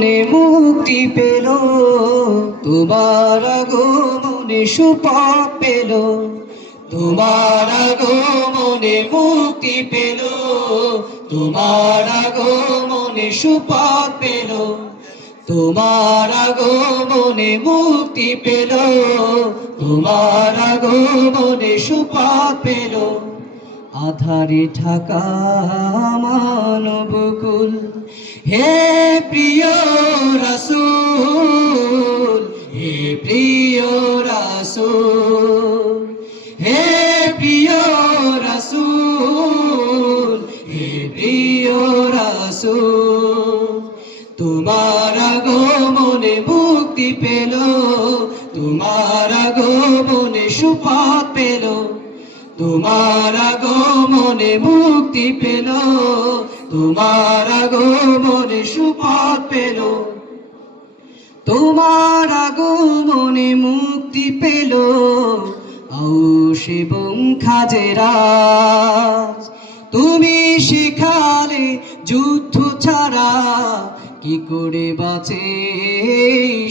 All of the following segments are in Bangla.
আগমনে মুক্তি পেল, তোমার আগমনে সুপথ পেল, তোমার আগমনে মুক্তি পেল, তোমার আগমনে সুপথ পেল, তোমার আগমনে মুক্তি পেল, তোমার আগমনে সুপথ পেল। আধারে ঢাকা মানবকুল। হে প্রিয় রাসূল, হে প্রিয় রাসূল, হে প্রিয় রাসূল, হে প্রিয় রাসূল। তোমার আগমনে মুক্তি পেল, তোমার আগমনে সুপাত পেল। তোমার আগমনে মুক্তি পেল, তোমার আগমনে সুপাত পেল, তোমার আগমনে মুক্তি পেল এবং খাজেরাজ তুমি শিখালে যুদ্ধ ছাড়া কি করে বাঁচে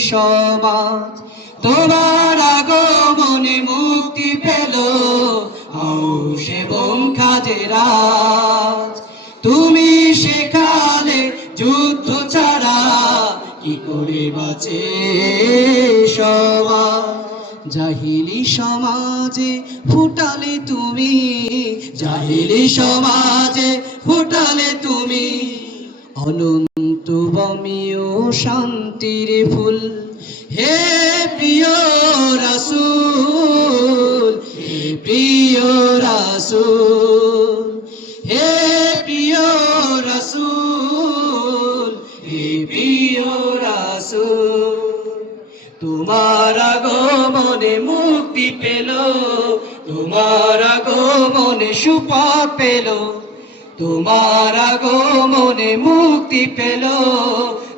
সমাজ? তোমার আগমনে মুক্তি পেল আউশ এবং খাজেরাজ তুমি শেখালে যুদ্ধ ছাড়া কি করে বাঁচে সমাজ জাহিলি সমাজে ফুটালে তুমি, জাহিলি সমাজে ফুটালে তুমি। অনন্ত বমিও শান্তির ফুল, হে প্রিয় রাসূল, হে প্রিয় রাসূল, হে প্রিয় রাসূল, হে প্রিয় রাসূল, তোমার আগমনে মুক্তি পেল, তোমার আগমনে সুপথ পেল, তোমার আগমনে মুক্তি পেল,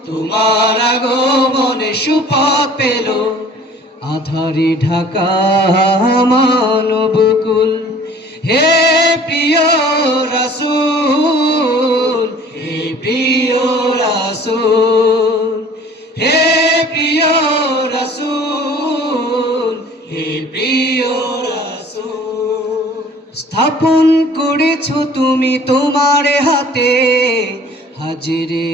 তোমার আগমনে সুপথ পেল। আধারে ঢাকা মানবকুল হে প্রিয় রাসূল, হে প্রিয় রাসূল, হে প্রিয় রাসূল, হে প্রিয় রাসূল। স্থাপন করেছ তুমি তোমার হাতে হাজিরে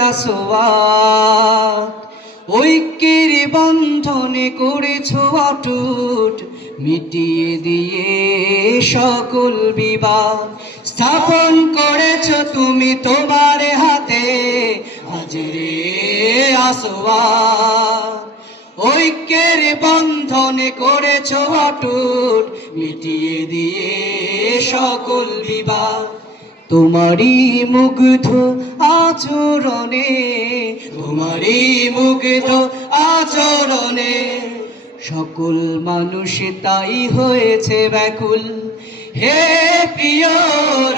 আসোয়াত ঐক্যের বন্ধনে করেছ অটুট, মিটিয়ে দিয়ে সকল বিবাদ স্থাপন করেছ তুমি তোমার হাতে, হাজিরে আসোয়াত ঐক্যের বন্ধনে করেছ অটুট, মিটিয়ে দিয়ে সকল বিবাদ। তোমারই মুগ্ধ আচরণে তোমারই মুগ্ধ আচরণে। সকল মানুষ তাই হয়েছে ব্যাকুল। হে প্রিয়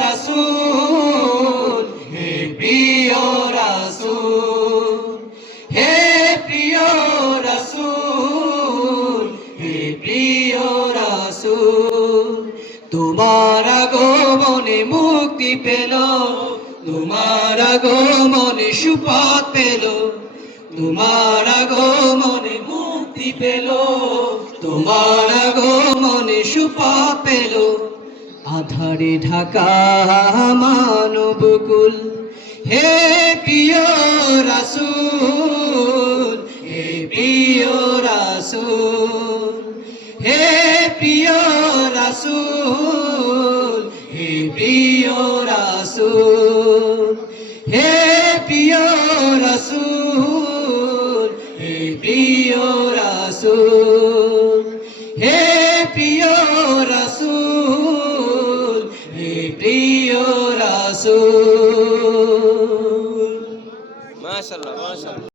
রাসূল, হে প্রিয় রাসূল, হে প্রিয় রাসূল, হে প্রিয় রাসূল। তোমার আগমনে মুক্তি পেল। তোমার আগমনে সুপথ পেল তোমার আগমনে মুক্তি পেল, তোমার আগমনে সুপথ পেল আধারে ঢাকা মানবকুল, হে প্রিয় রাসূল, হে প্রিয় রাসূল, হে প্রিয় রাসূল, হে প্রিয় রাসূল। হে প্রিয় রসুল হে প্রিয় রসুল হে প্রিয় রসুল হে প্রিয় রসুল। মাশাল্লাহ মাশাল্লাহ